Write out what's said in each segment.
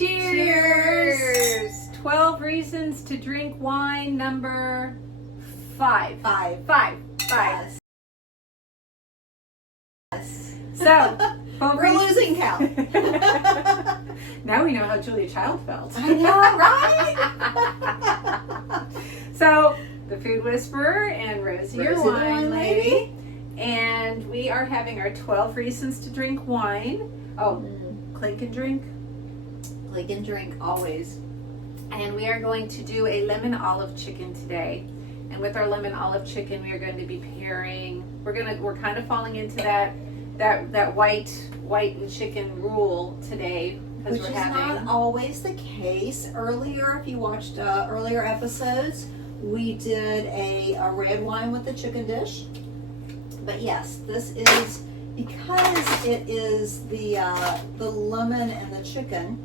Cheers! 12 reasons to drink wine number 5. Yes. So, We're losing count. Now we know how Julia Child felt. I know, right? So, the Food Whisperer and Rosie, your Rosie the wine wine lady. lady. And we are having our 12 reasons to drink wine. Oh, clink and drink. Clink and drink always. And we are going to do a lemon olive chicken today. And with our lemon olive chicken, we are going to be pairing. We're kind of falling into that white and chicken rule today, because Which is not always the case. Earlier, if you watched earlier episodes, we did a red wine with the chicken dish. But yes, this is, because it is the lemon and the chicken,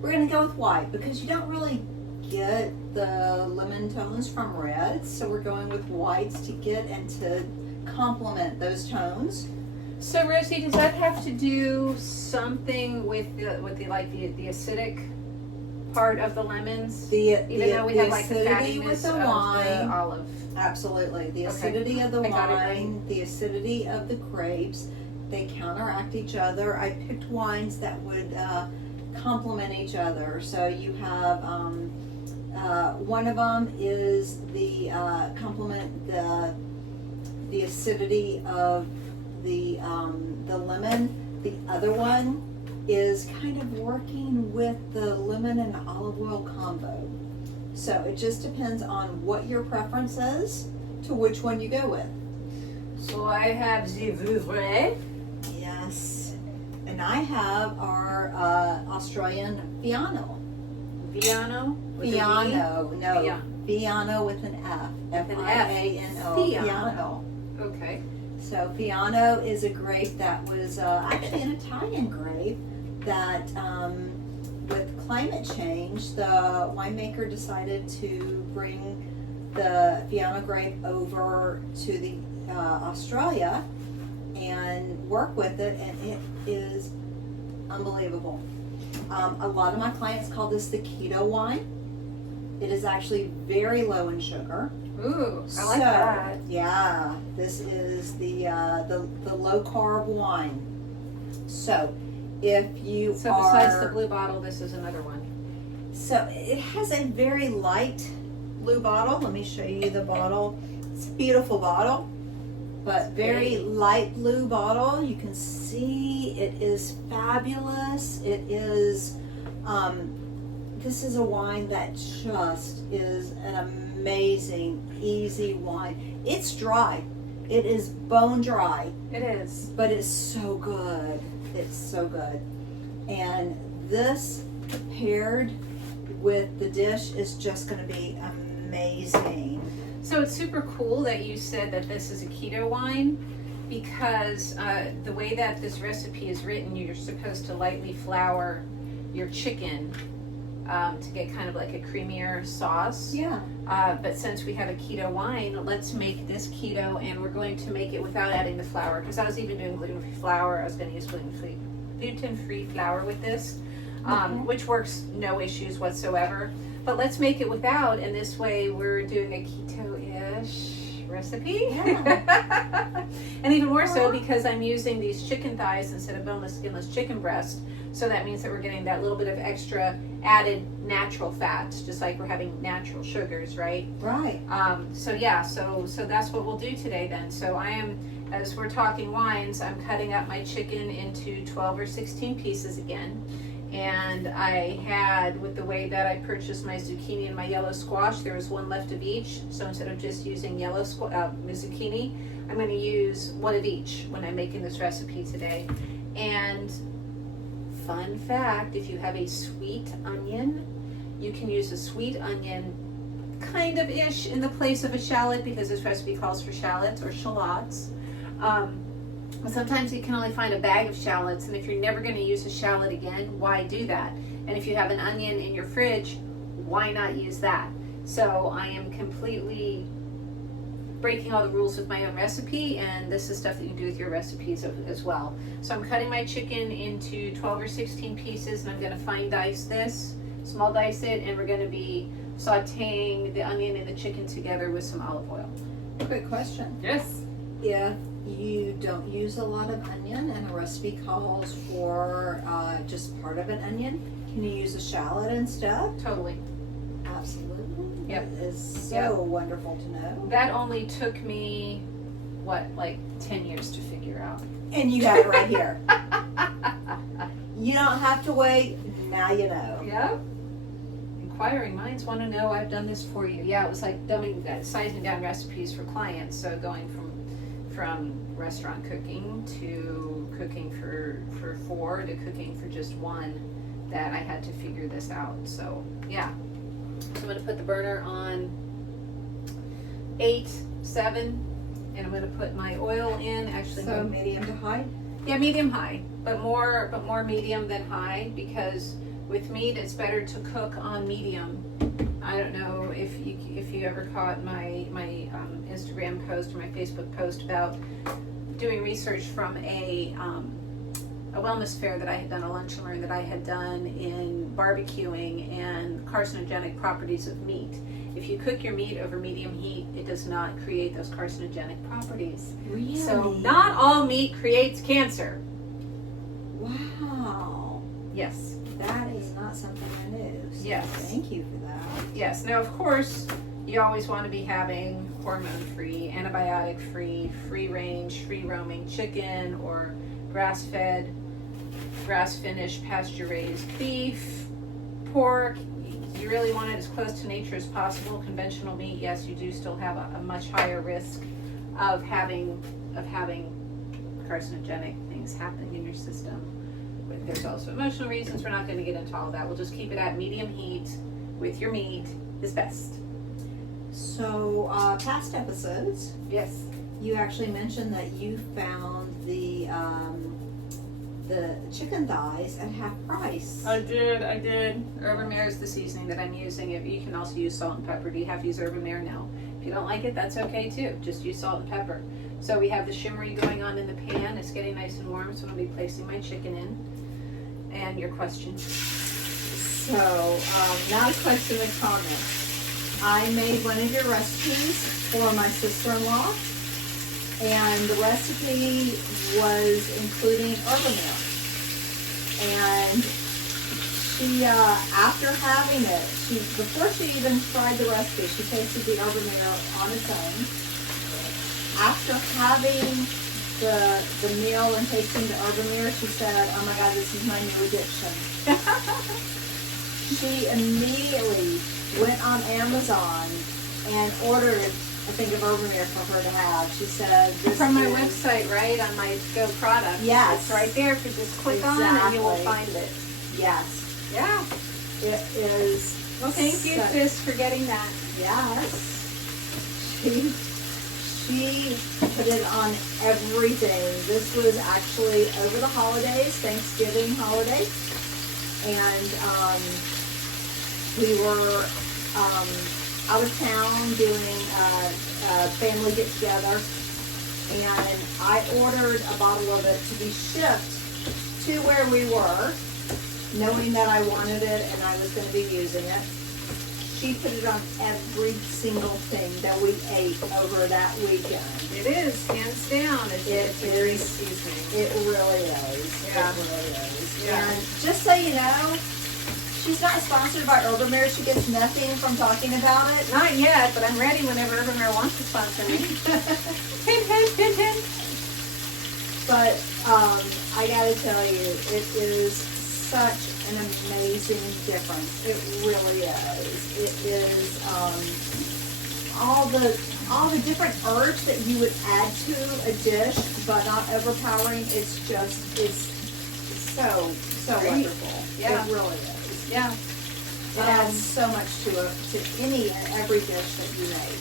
we're going to go with white, because you don't really get the lemon tones from reds, so we're going with whites to get and to complement those tones. So Rosie, does that have to do something with the acidic part of the lemons? Even though we have like the acidity fattiness with the of wine, the olive. Absolutely, the acidity of the wine, the acidity of the grapes, they counteract each other. I picked wines that would complement each other. So you have one of them is the complement the acidity of the lemon. The other one is kind of working with the lemon and olive oil combo. So it just depends on what your preference is to which one you go with. So I have the Vouvray. Yes. And I have our Australian Fiano. Viano? Fiano. No. Fiano. Fiano with an F. F-I-A-N-O. Fiano. Okay. So Fiano is a grape that was actually an Italian grape that with climate change, the winemaker decided to bring the Fiano grape over to the Australia and work with it, and it is unbelievable. A lot of my clients call this the keto wine. It is actually very low in sugar. Ooh, I like that. Yeah, this is the low carb wine. So if you besides the blue bottle, this is another one. So it has a very light blue bottle. Let me show you the bottle. It's a beautiful bottle, but very light blue bottle. You can see it is fabulous. It is, this is a wine that just is an amazing, easy wine. It's dry. It is bone dry. It is. But it's so good. It's so good. And this paired with the dish is just going to be amazing. So it's super cool that you said that this is a keto wine, because the way that this recipe is written, you're supposed to lightly flour your chicken to get kind of like a creamier sauce. Yeah. But since we have a keto wine, let's make this keto, and we're going to make it without adding the flour, because I was even doing gluten-free flour. I was going to use gluten-free flour with this, which works no issues whatsoever. But let's make it without, and this way we're doing a keto-ish recipe. Yeah. And even more so because I'm using these chicken thighs instead of boneless, skinless chicken breast. So that means that we're getting that little bit of extra added natural fats, just like we're having natural sugars, right? Right. So that's what we'll do today then. So I am, as we're talking wines, I'm cutting up my chicken into 12 or 16 pieces again. And I had, with the way that I purchased my zucchini and my yellow squash, there was one left of each. So instead of just using yellow zucchini, I'm going to use one of each when I'm making this recipe today. And fun fact, if you have a sweet onion, you can use a sweet onion kind of ish in the place of a shallot, because this recipe calls for shallots or shallots. But sometimes you can only find a bag of shallots, and if you're never going to use a shallot again, why do that? And if you have an onion in your fridge, why not use that? So I am completely breaking all the rules with my own recipe, and this is stuff that you can do with your recipes as well. So I'm cutting my chicken into 12 or 16 pieces, and I'm going to fine dice this, small dice it, and we're going to be sauteing the onion and the chicken together with some olive oil. Quick question. Yes. If you don't use a lot of onion and a recipe calls for just part of an onion, can you use a shallot instead? Totally. Absolutely. Yep. That is so wonderful to know. That only took me, like 10 years to figure out. And you got it right here. You don't have to wait. Now you know. Yep. Inquiring minds want to know. I've done this for you. Yeah, it was like sizing down recipes for clients. So going from restaurant cooking to cooking for 4 to cooking for just 1, that I had to figure this out. So yeah. So I'm going to put the burner on 8, 7, and I'm going to put my oil in. Actually, So medium to high? Yeah, medium high, but more medium than high, because with meat it's better to cook on medium. I don't know if you ever caught my Instagram post or my Facebook post about doing research from a wellness fair that I had done, a lunch and learn that I had done in barbecuing and carcinogenic properties of meat. If you cook your meat over medium heat, it does not create those carcinogenic properties. Really? So not all meat creates cancer. Wow. Yes. That is not something I knew. So Yes. Thank you for that. Yes. Now, of course, you always want to be having hormone-free, antibiotic-free, free-range, free-roaming chicken or grass-fed, grass-finished, pasture-raised beef, pork. You really want it as close to nature as possible. Conventional meat, yes, you do still have a much higher risk of having carcinogenic things happening in your system. But there's also emotional reasons. We're not going to get into all of that. We'll just keep it at medium heat with your meat is best. So, past episodes, Yes. you actually mentioned that you found the chicken thighs at half price. I did. Herbamare is the seasoning that I'm using. You can also use salt and pepper. Do you have to use Herbamare? No. If you don't like it, that's okay too. Just use salt and pepper. So we have the shimmery going on in the pan. It's getting nice and warm, so I'm going to be placing my chicken in. And your question? So, not a question, a comment. I made one of your recipes for my sister-in-law, and the recipe was including Herbamare. And she, after having it, before she even tried the recipe, she tasted the Herbamare on its own. After having the meal and tasting the Herbamare, she said, "Oh my God, this is my new addiction." She immediately went on Amazon and ordered a thing of Herbamare for her to have. She said, From my website, right? On my Go product. Yes. It's right there. If you just click on and you will find it. Yes. Yeah. It is. Well, thank you, sis, for getting that. Yes. She put it on everything. This was actually over the holidays, Thanksgiving holiday. And we were out of town doing a family get together, and I ordered a bottle of it to be shipped to where we were, knowing that I wanted it and I was going to be using it. She put it on every single thing that we ate over that weekend. It is, hands down. It's a great seasoning. It really is. Yeah. It really is. Yeah. And just so you know, she's not sponsored by Herbamare. She gets nothing from talking about it. Not yet, but I'm ready whenever Herbamare wants to sponsor me. Hint, hint, hint, hint. But I gotta tell you, it is such an amazing difference. It really is. It is all the different herbs that you would add to a dish, but not overpowering. It's so Great. wonderful. Yeah. It really is. Yeah. It adds so much to any and every dish that you make.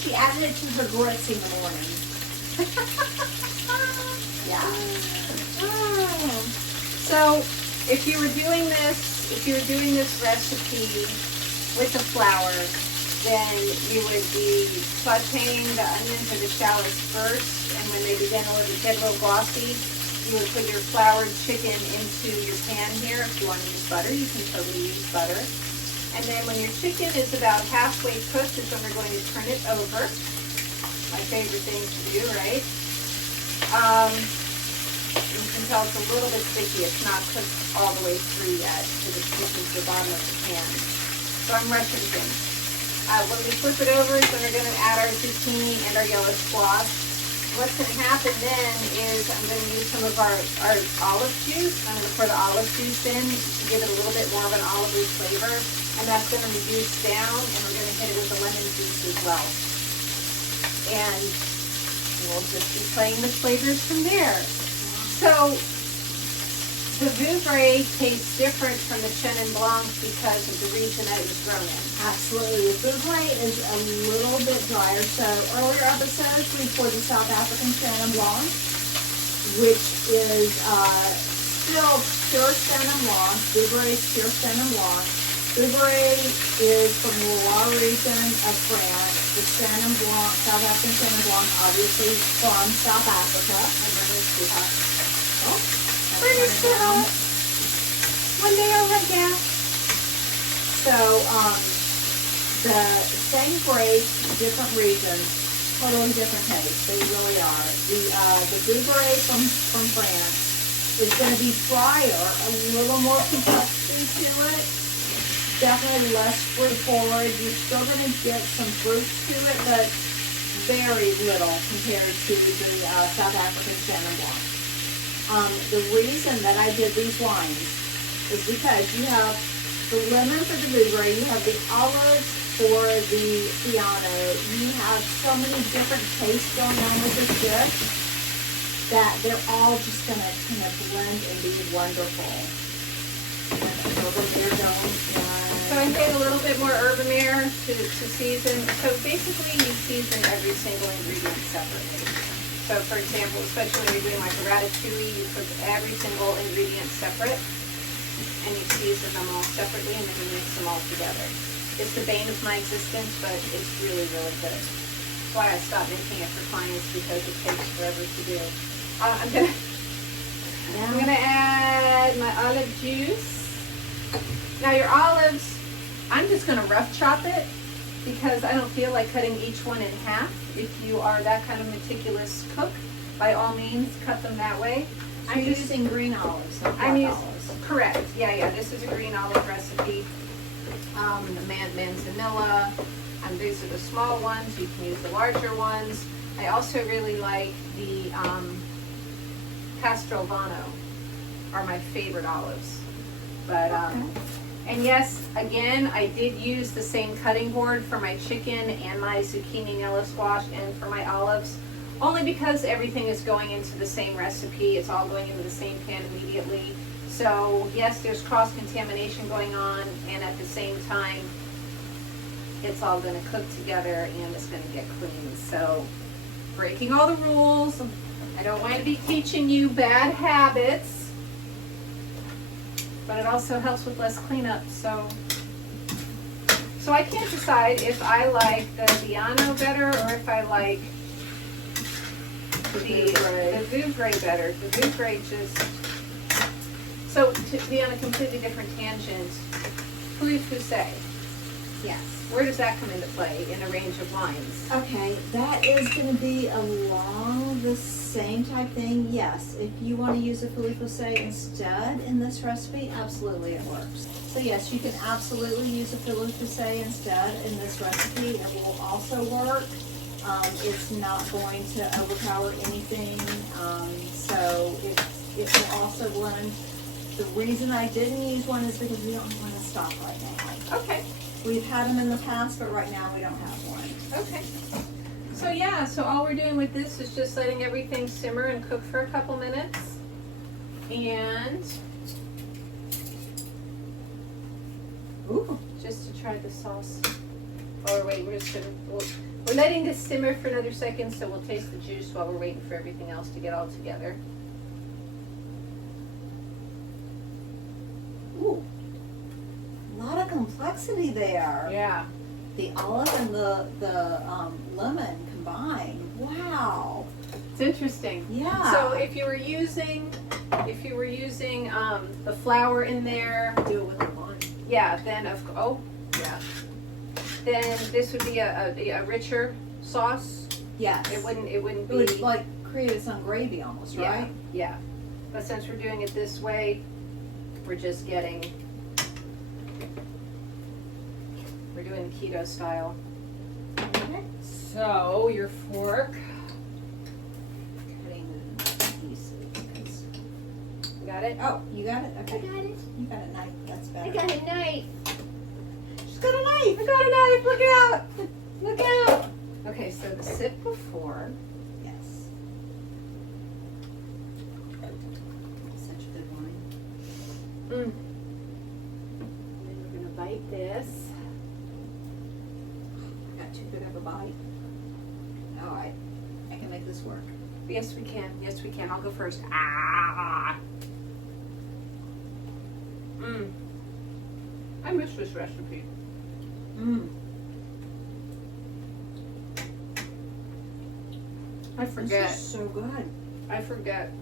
She added it to her grits in the morning. Yeah. So if you were doing this recipe with the flour, then you would be sauteing the onions or the shallots first, and when they begin to get a little glossy, you would put your floured chicken into your pan here. If you want to use butter, you can totally use butter. And then when your chicken is about halfway cooked is when we're going to turn it over. My favorite thing to do, right? You can tell it's a little bit sticky. It's not cooked all the way through yet because it's sticking to the bottom of the pan. So I'm rushing things. When we flip it over is when we're going to add our zucchini and our yellow squash. What's going to happen then is I'm going to use some of our olive juice. I'm going to pour the olive juice in to give it a little bit more of an olivey flavor. And that's going to reduce down, and we're going to hit it with the lemon juice as well. And we'll just be playing with flavors from there. So the Vouvray tastes different from the Chenin Blanc because of the region that it was grown in. Absolutely. The Vouvray is a little bit drier. So earlier episodes we poured the South African Chenin Blanc, which is still pure Chenin Blanc. Vouvray is pure Chenin Blanc. Vouvray is from the Loire region of France. The Chenin Blanc, South African Chenin Blanc, obviously from South Africa. And then it's too hot. Oh, Pretty cool. One day I'll have gas. So, the same grapes, different regions, totally different tastes. They really are. The Vouvray from France is going to be drier, a little more complexity to it. Definitely less fruit forward. You're still going to get some fruit to it, but very little compared to the South African Chenin Blanc. The reason that I did these wines is because you have the lemon for the Vouvray, you have the olives for the Piano. You have so many different tastes going on with this dish that they're all just going to kind of blend and be wonderful. So I made a little bit more Herbamere to season. So basically you season every single ingredient separately. So for example, especially when you're doing like a ratatouille, you cook every single ingredient separate and you season them all separately and then you mix them all together. It's the bane of my existence, but it's really, really good. That's why I stopped making it for clients because it takes forever to do. I'm gonna add my olive juice. Now your olives, I'm just gonna rough chop it because I don't feel like cutting each one in half. If you are that kind of meticulous cook, by all means, cut them that way. I'm using green olives, not black olives. Correct. Yeah. This is a green olive recipe. The manzanilla. These are the small ones. You can use the larger ones. I also really like the Castelvano. Are my favorite olives. But and yes, again, I did use the same cutting board for my chicken and my zucchini and yellow squash and for my olives, only because everything is going into the same recipe. It's all going into the same pan immediately. So yes, there's cross-contamination going on, and at the same time, it's all going to cook together and it's going to get clean. So breaking all the rules. I don't want to be teaching you bad habits, but it also helps with less cleanup. So I can't decide if I like the Piano better or if I like the Vouvray better. The Vouvray just, so to be on a completely different tangent, flavorful. Yes. Where does that come into play in a range of wines? Okay, that is going to be along the same type thing. Yes, if you want to use a flavorful instead in this recipe, absolutely it works. So yes, you can absolutely use a flavorful instead in this recipe. It will also work. It's not going to overpower anything. So it will also blend. The reason I didn't use one is because we don't want to stock right now. Okay. We've had them in the past, but right now we don't have one. Okay. So yeah, so all we're doing with this is just letting everything simmer and cook for a couple minutes. And Ooh. just to try the sauce. Or wait, we're letting this simmer for another second, so we'll taste the juice while we're waiting for everything else to get all together. Ooh. A lot of complexity there. Yeah. the olive and the lemon combined. Wow. It's interesting. Yeah. So if you were using the flour in there, Do it with the wine. yeah, then then this would be a richer sauce. Yes. It wouldn't It be would like create some gravy almost, right? Yeah. But since we're doing it this way, we're doing keto style. Okay. So your fork, Cutting it in pieces. you got it? Oh, you got it? Okay. got it. You got a knife. That's better. I got a knife. She's got a knife. I got a knife. Look out! Look out! Okay, so the sip before. Yes. Such a good wine. And then we're gonna bite this. I got too big of a bite. All right. I can make this work. Yes, we can. Yes, we can. I'll go first. Ah! I miss this recipe. I forget. This is so good. I forget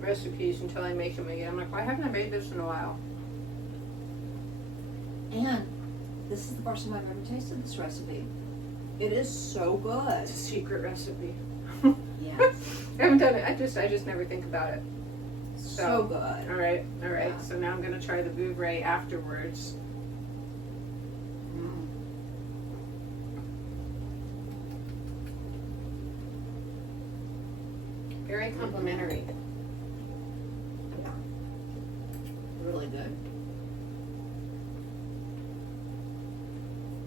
recipes until I make them again. I'm like, why haven't I made this in a while? And this is the first time I've ever tasted this recipe. It is so good. It's a secret recipe. Yes. I haven't done it. I just never think about it. So good. All right. Yeah. So now I'm gonna try the Vouvray afterwards. Very complimentary. Yeah. Really good.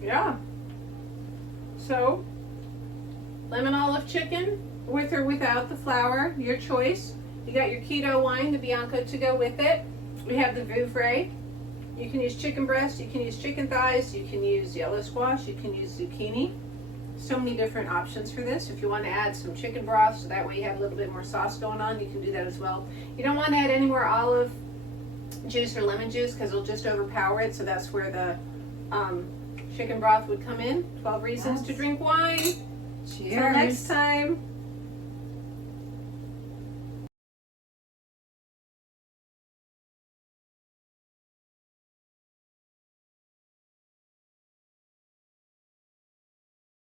Yeah. So, lemon olive chicken with or without the flour, your choice. You got your keto wine, the Bianco, to go with it. We have the Vouvray. You can use chicken breast, you can use chicken thighs, you can use yellow squash, you can use zucchini. So many different options for this. If you want to add some chicken broth, so that way you have a little bit more sauce going on, you can do that as well. You don't want to add any more olive juice or lemon juice because it'll just overpower it. So that's where the chicken broth would come in. 12 reasons to drink wine. Cheers. Till next time.